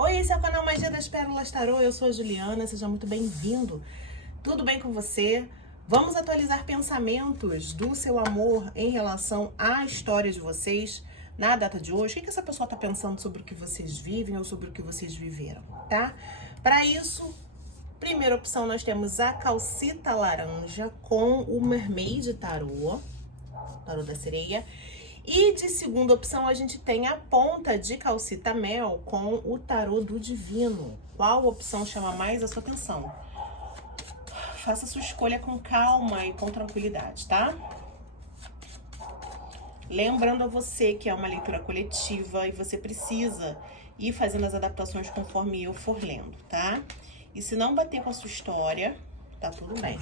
Oi, esse é o canal Magia das Pérolas Tarô, eu sou a Juliana, seja muito bem-vindo. Tudo bem com você? Vamos atualizar pensamentos do seu amor em relação à história de vocês na data de hoje. O que essa pessoa está pensando sobre o que vocês vivem ou sobre o que vocês viveram, tá? Para isso, primeira opção, nós temos a calcita laranja com o Mermaid Tarô, Tarô da Sereia. E de segunda opção, a gente tem a ponta de calcita mel com o tarô do divino. Qual opção chama mais a sua atenção? Faça sua escolha com calma e com tranquilidade, tá? Lembrando a você que é uma leitura coletiva e você precisa ir fazendo as adaptações conforme eu for lendo, tá? E se não bater com a sua história, tá tudo bem.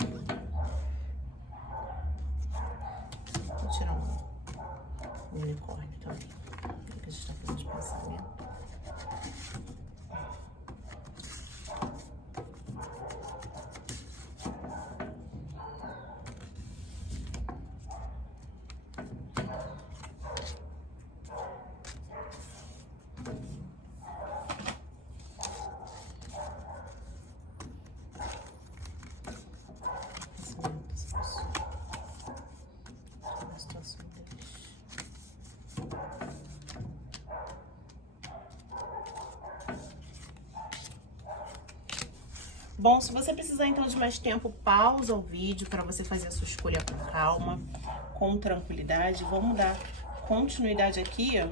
Vou tirar um unicórnio também. O que a gente tá falando de pensamento? Bom, se você precisar então de mais tempo, pausa o vídeo para você fazer a sua escolha com calma, com tranquilidade. Vamos dar continuidade aqui, ó.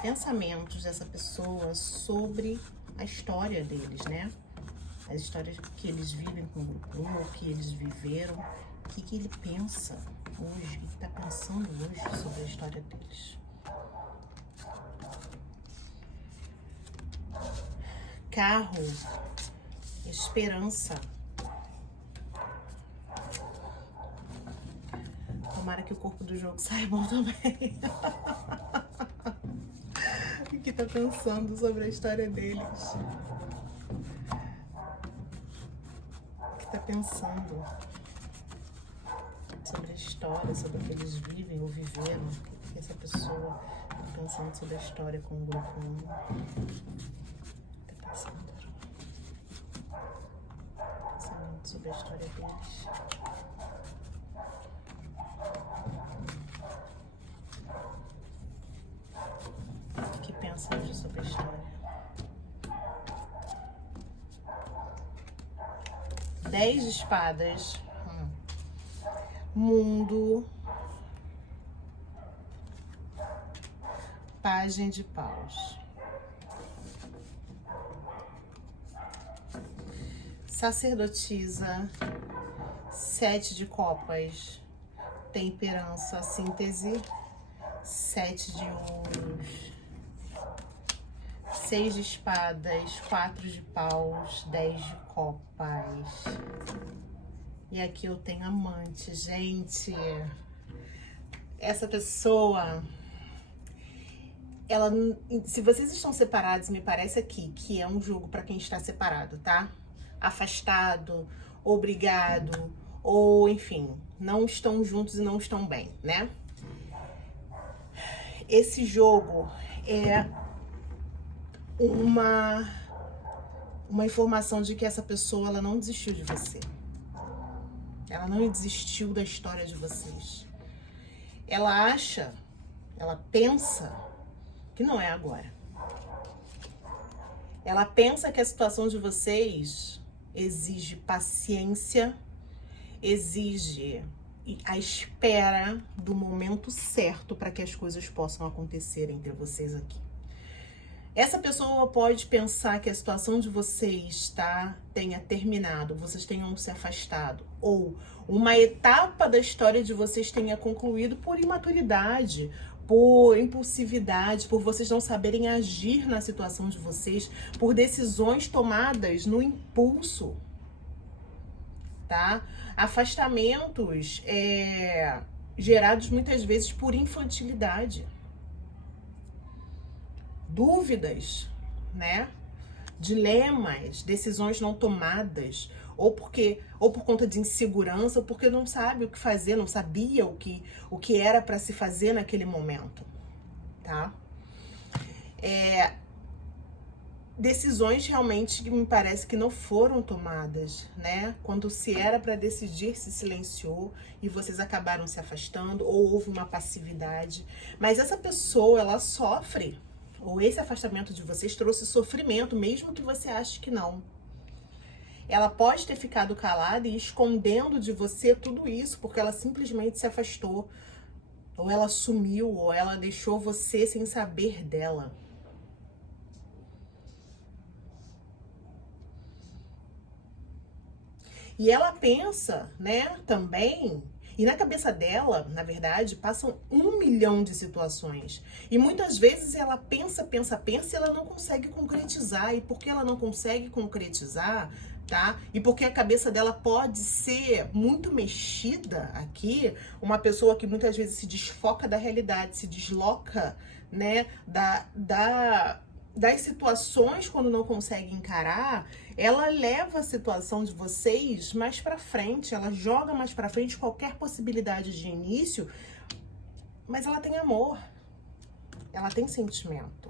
Pensamentos dessa pessoa sobre a história deles, né? As histórias que eles vivem com o grupo, o que eles viveram, o que ele pensa hoje, o que está pensando hoje sobre a história deles. Carro, esperança. Tomara que o corpo do jogo saia bom também. O que tá pensando sobre a história deles? O que tá pensando sobre a história, sobre o que eles vivem ou viveram? O que essa pessoa tá pensando sobre a história com o grupo 1? Tá pensando? Pensamento sobre a história deles. O que pensa hoje sobre a história? 10 de espadas. Mundo. Pagem de paus. Sacerdotisa. 7 de copas. Temperança, síntese. 7 de ouros. 6 de espadas, 4 de paus, 10 de copas. E aqui eu tenho amante, gente. Essa pessoa, ela, se vocês estão separados, me parece aqui que é um jogo para quem está separado, tá? Afastado, obrigado, ou enfim, não estão juntos e não estão bem, né? Esse jogo é uma informação de que essa pessoa, ela não desistiu de você. Ela não desistiu da história de vocês. Ela acha, ela pensa que não é agora. Ela pensa que a situação de vocês exige paciência, exige a espera do momento certo para que as coisas possam acontecer entre vocês aqui. Essa pessoa pode pensar que a situação de vocês, tenha terminado, vocês tenham se afastado, ou uma etapa da história de vocês tenha concluído por imaturidade, por impulsividade, por vocês não saberem agir na situação de vocês, por decisões tomadas no impulso, tá? Afastamentos gerados muitas vezes por infantilidade. Dúvidas, né? Dilemas, decisões não tomadas, ou por conta de insegurança, ou porque não sabe o que fazer, não sabia o que era para se fazer naquele momento, tá? Decisões realmente que me parece que não foram tomadas, né? Quando se era para decidir, se silenciou e vocês acabaram se afastando, ou houve uma passividade. Mas essa pessoa, ela sofre, ou esse afastamento de vocês trouxe sofrimento, mesmo que você ache que não. Ela pode ter ficado calada e escondendo de você tudo isso, porque ela simplesmente se afastou, ou ela sumiu, ou ela deixou você sem saber dela. E ela pensa, né, também, e na cabeça dela, na verdade, passam 1 milhão de situações. E muitas vezes ela pensa e ela não consegue concretizar. E porque ela não consegue concretizar, tá? E porque a cabeça dela pode ser muito mexida aqui, uma pessoa que muitas vezes se desfoca da realidade, se desloca, né, das situações quando não consegue encarar, ela leva a situação de vocês mais pra frente, ela joga mais pra frente qualquer possibilidade de início, mas ela tem amor, ela tem sentimento.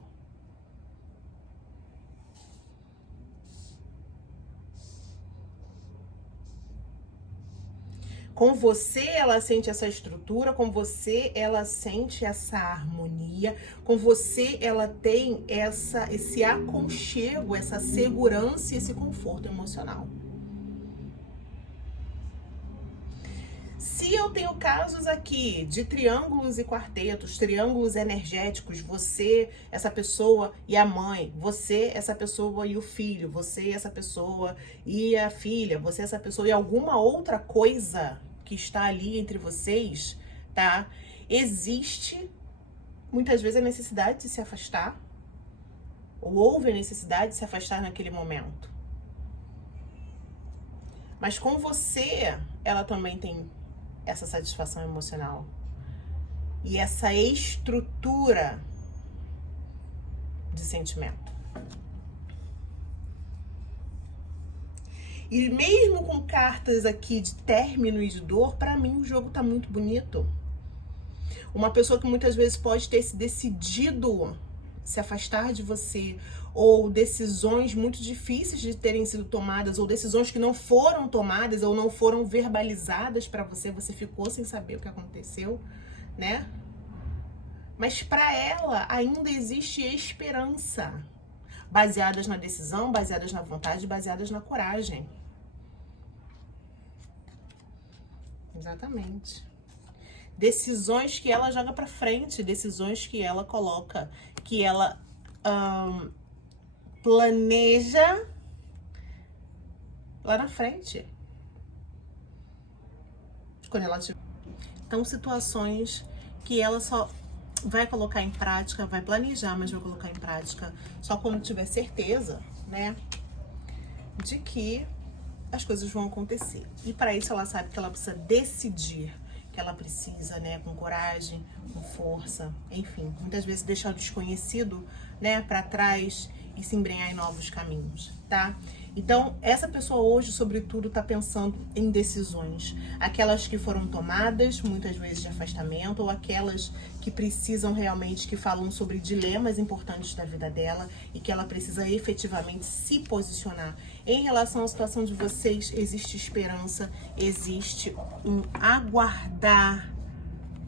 Com você, ela sente essa estrutura, com você, ela sente essa harmonia, com você, ela tem esse aconchego, essa segurança e esse conforto emocional. Se eu tenho casos aqui de triângulos e quartetos, triângulos energéticos, você, essa pessoa e a mãe, você, essa pessoa e o filho, você, essa pessoa e a filha, você, essa pessoa e alguma outra coisa que está ali entre vocês, tá? Existe muitas vezes a necessidade de se afastar, ou houve a necessidade de se afastar naquele momento. Mas com você, ela também tem essa satisfação emocional e essa estrutura de sentimento. E mesmo com cartas aqui de término e de dor, pra mim o jogo tá muito bonito. Uma pessoa que muitas vezes pode ter se decidido se afastar de você, ou decisões muito difíceis de terem sido tomadas, ou decisões que não foram tomadas ou não foram verbalizadas pra você, você ficou sem saber o que aconteceu, né? Mas pra ela ainda existe esperança, baseadas na decisão, baseadas na vontade, baseadas na coragem. Exatamente. Decisões que ela joga pra frente, decisões que ela coloca, que ela planeja lá na frente. Quando ela tiver. Então, situações que ela só vai colocar em prática, vai planejar, mas vai colocar em prática só quando tiver certeza, né, de que as coisas vão acontecer. E para isso ela sabe que ela precisa decidir, que ela precisa, né, com coragem, com força, enfim, muitas vezes deixar o desconhecido, né, para trás e se embrenhar em novos caminhos, tá? Então, essa pessoa hoje, sobretudo, tá pensando em decisões. Aquelas que foram tomadas, muitas vezes de afastamento, ou aquelas que precisam realmente, que falam sobre dilemas importantes da vida dela e que ela precisa efetivamente se posicionar. Em relação à situação de vocês, existe esperança, existe um aguardar,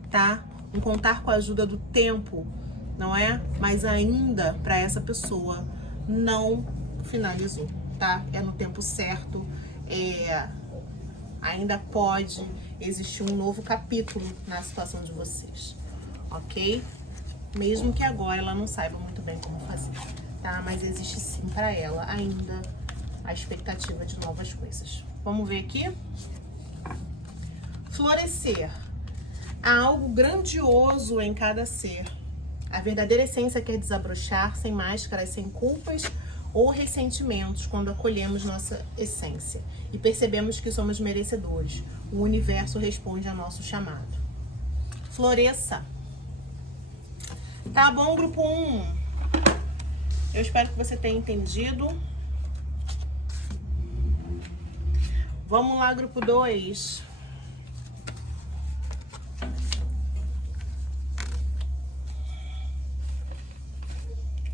tá? Um contar com a ajuda do tempo, não é? Mas ainda, para essa pessoa, não finalizou. Tá? É no tempo certo, ainda pode existir um novo capítulo na situação de vocês, ok? Mesmo que agora ela não saiba muito bem como fazer, tá? Mas existe sim para ela ainda a expectativa de novas coisas. Vamos ver aqui? Florescer. Há algo grandioso em cada ser. A verdadeira essência quer desabrochar sem máscaras, sem culpas ou ressentimentos quando acolhemos nossa essência e percebemos que somos merecedores. O universo responde ao nosso chamado. Floresça. Tá bom, grupo 1? Eu espero que você tenha entendido. Vamos lá, grupo 2.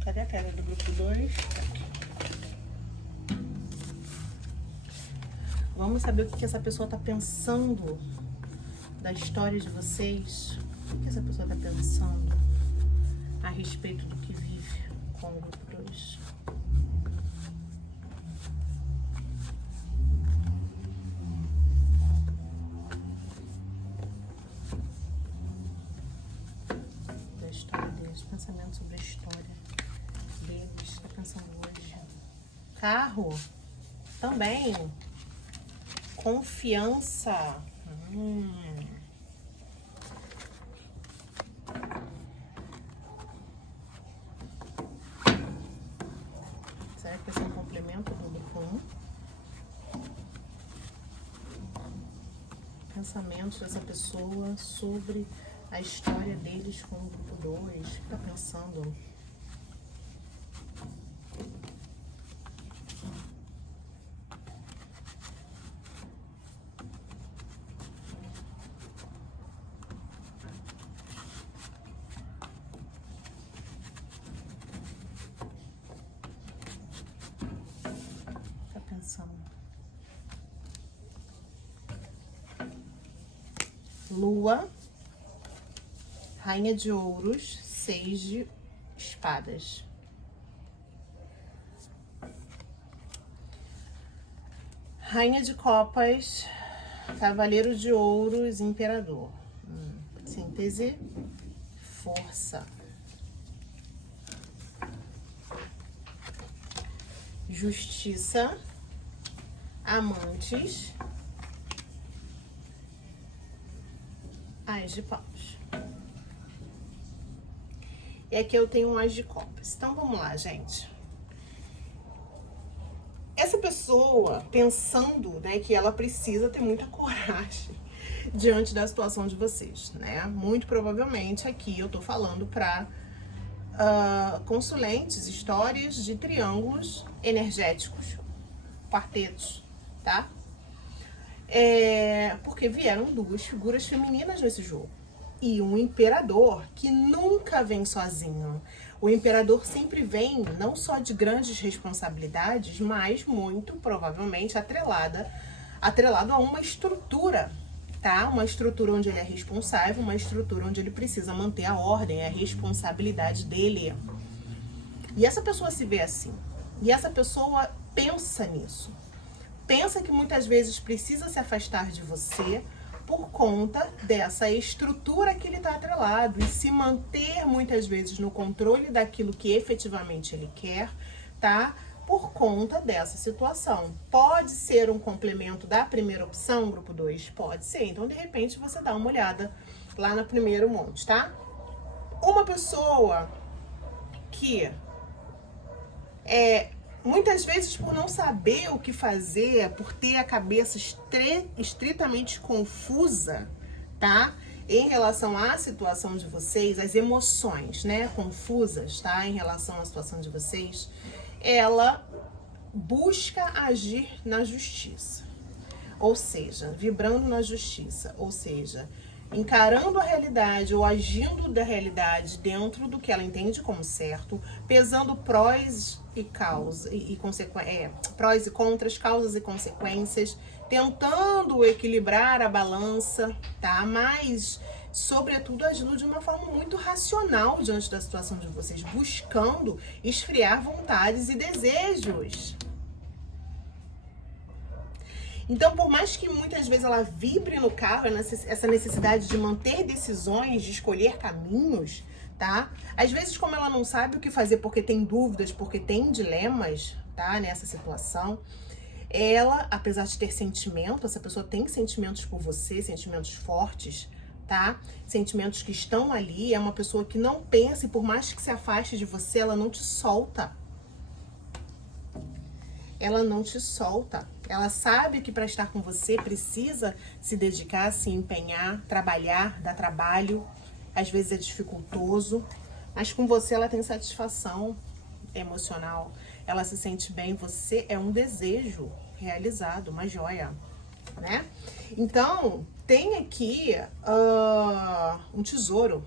Cadê a cara do grupo 2? Vamos saber o que essa pessoa tá pensando da história de vocês. O que essa pessoa tá pensando a respeito do que vive com o grupo 2? Da história deles, pensamento sobre a história deles, tá pensando hoje. Carro, também. Confiança. Será que vai ser um complemento do grupo 1? Pensamentos dessa pessoa sobre a história deles com o grupo 2. O que tá pensando? Lua, Rainha de Ouros, 6 de Espadas. Rainha de Copas, Cavaleiro de Ouros, Imperador. Síntese, força. Justiça, Amantes, As de Paus. E aqui eu tenho um As de Copas. Então vamos lá, gente. Essa pessoa pensando, né, que ela precisa ter muita coragem diante da situação de vocês, né? Muito provavelmente aqui eu tô falando para consulentes, histórias de triângulos energéticos, quartetos, tá? Porque vieram duas figuras femininas nesse jogo. E um imperador que nunca vem sozinho. O imperador sempre vem não só de grandes responsabilidades, mas muito provavelmente atrelado a uma estrutura, tá? Uma estrutura onde ele é responsável, uma estrutura onde ele precisa manter a ordem, a responsabilidade dele. E essa pessoa se vê assim. E essa pessoa pensa nisso. Pensa que muitas vezes precisa se afastar de você por conta dessa estrutura que ele está atrelado e se manter muitas vezes no controle daquilo que efetivamente ele quer, tá? Por conta dessa situação. Pode ser um complemento da primeira opção, grupo 2? Pode ser. Então, de repente, você dá uma olhada lá no primeiro monte, tá? Uma pessoa que muitas vezes, por não saber o que fazer, por ter a cabeça estritamente confusa, tá? Em relação à situação de vocês, as emoções, né? Confusas, tá? Em relação à situação de vocês, ela busca agir na justiça. Ou seja, vibrando na justiça. Ou seja, encarando a realidade ou agindo da realidade dentro do que ela entende como certo, pesando prós e prós e contras, causas e consequências, tentando equilibrar a balança, tá? Mas, sobretudo, agindo de uma forma muito racional diante da situação de vocês, buscando esfriar vontades e desejos. Então, por mais que muitas vezes ela vibre no carro, essa necessidade de manter decisões, de escolher caminhos, tá? Às vezes, como ela não sabe o que fazer porque tem dúvidas, porque tem dilemas, tá? Nessa situação, ela, apesar de ter sentimento, essa pessoa tem sentimentos por você, sentimentos fortes, tá? Sentimentos que estão ali, é uma pessoa que não pensa e por mais que se afaste de você, ela não te solta. Ela não te solta. Ela sabe que para estar com você precisa se dedicar, se empenhar, trabalhar, dar trabalho. Às vezes é dificultoso, mas com você ela tem satisfação emocional. Ela se sente bem. Você é um desejo realizado, uma joia. né? Então, tem aqui um tesouro.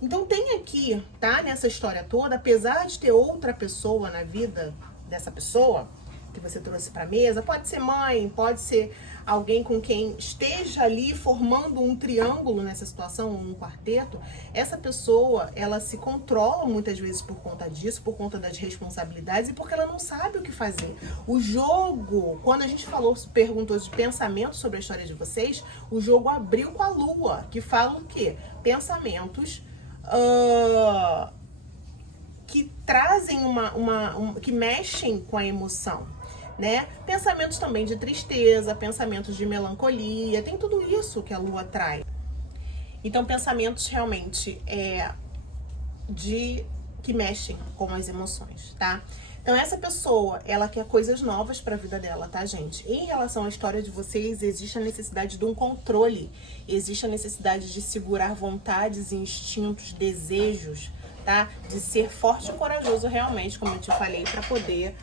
Então, tem aqui, tá? Nessa história toda, apesar de ter outra pessoa na vida dessa pessoa que você trouxe pra mesa, pode ser mãe, pode ser alguém com quem esteja ali formando um triângulo nessa situação, um quarteto, essa pessoa, ela se controla muitas vezes por conta disso, por conta das responsabilidades e porque ela não sabe o que fazer. O jogo, quando a gente perguntou de pensamentos sobre a história de vocês, o jogo abriu com a lua, que fala o quê? Pensamentos que trazem que mexem com a emoção, né? Pensamentos também de tristeza, pensamentos de melancolia, tem tudo isso que a lua traz. Então, pensamentos realmente que mexem com as emoções, tá? Então, essa pessoa, ela quer coisas novas para a vida dela, tá, gente? Em relação à história de vocês, existe a necessidade de um controle, existe a necessidade de segurar vontades e instintos, desejos, tá? De ser forte e corajoso realmente, como eu te falei, para poder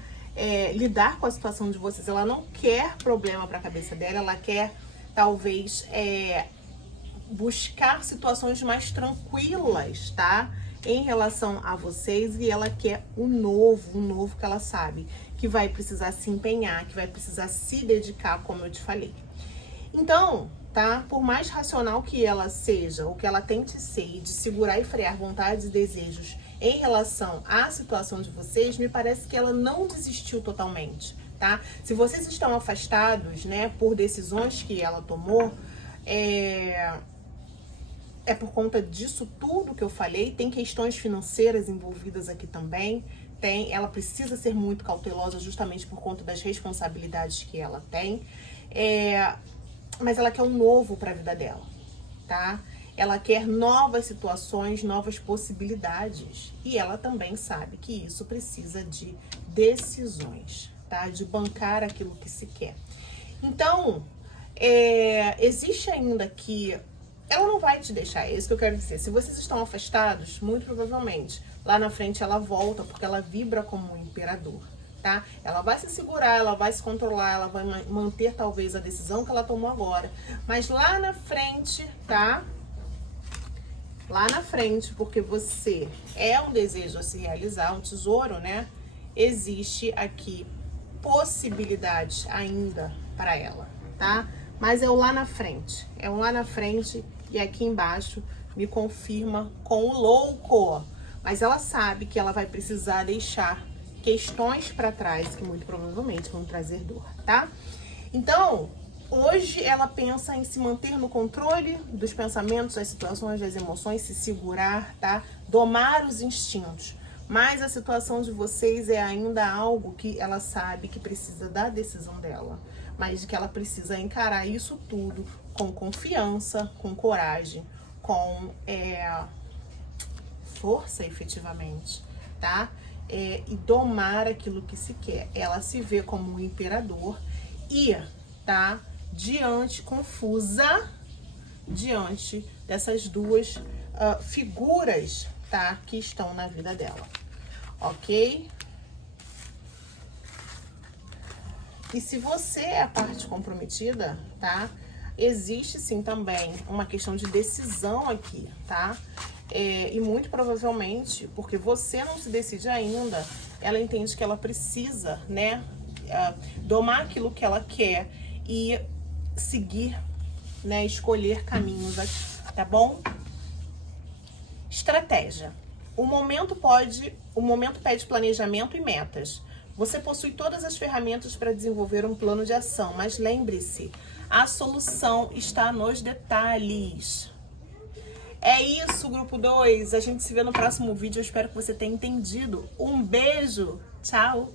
lidar com a situação de vocês. Ela não quer problema para a cabeça dela, ela quer, talvez, buscar situações mais tranquilas, tá? Em relação a vocês, e ela quer um novo que ela sabe que vai precisar se empenhar, que vai precisar se dedicar, como eu te falei. Então, tá? Por mais racional que ela seja, ou que ela tente ser, de segurar e frear vontades e desejos em relação à situação de vocês, me parece que ela não desistiu totalmente, tá? Se vocês estão afastados, né, por decisões que ela tomou, é por conta disso tudo que eu falei. Tem questões financeiras envolvidas aqui também. Ela precisa ser muito cautelosa justamente por conta das responsabilidades que ela tem. Mas ela quer um novo para a vida dela, tá? Ela quer novas situações, novas possibilidades. E ela também sabe que isso precisa de decisões, tá? De bancar aquilo que se quer. Então, existe ainda aqui... Ela não vai te deixar, é isso que eu quero dizer. Se vocês estão afastados, muito provavelmente, lá na frente ela volta, porque ela vibra como um imperador, tá? Ela vai se segurar, ela vai se controlar, ela vai manter talvez a decisão que ela tomou agora. Mas lá na frente, tá? Lá na frente, porque você é um desejo a se realizar, um tesouro, né? Existe aqui possibilidades ainda para ela, tá? Mas é o lá na frente, e aqui embaixo me confirma com o louco. Mas ela sabe que ela vai precisar deixar questões para trás, que muito provavelmente vão trazer dor, tá? Então, hoje ela pensa em se manter no controle dos pensamentos, das situações, das emoções, se segurar, tá? Domar os instintos. Mas a situação de vocês é ainda algo que ela sabe que precisa da decisão dela, mas que ela precisa encarar isso tudo com confiança, com coragem, com força, efetivamente, tá? E domar aquilo que se quer. Ela se vê como um imperador e, tá, confusa diante dessas duas figuras, tá, que estão na vida dela, ok? E se você é a parte comprometida, tá? Existe sim também uma questão de decisão aqui, tá? E muito provavelmente, porque você não se decide ainda, ela entende que ela precisa, né? Domar aquilo que ela quer e seguir, né? Escolher caminhos aqui, tá bom? Estratégia. O momento pede planejamento e metas. Você possui todas as ferramentas para desenvolver um plano de ação, mas lembre-se, a solução está nos detalhes. É isso, grupo 2. A gente se vê no próximo vídeo. Eu espero que você tenha entendido. Um beijo. Tchau.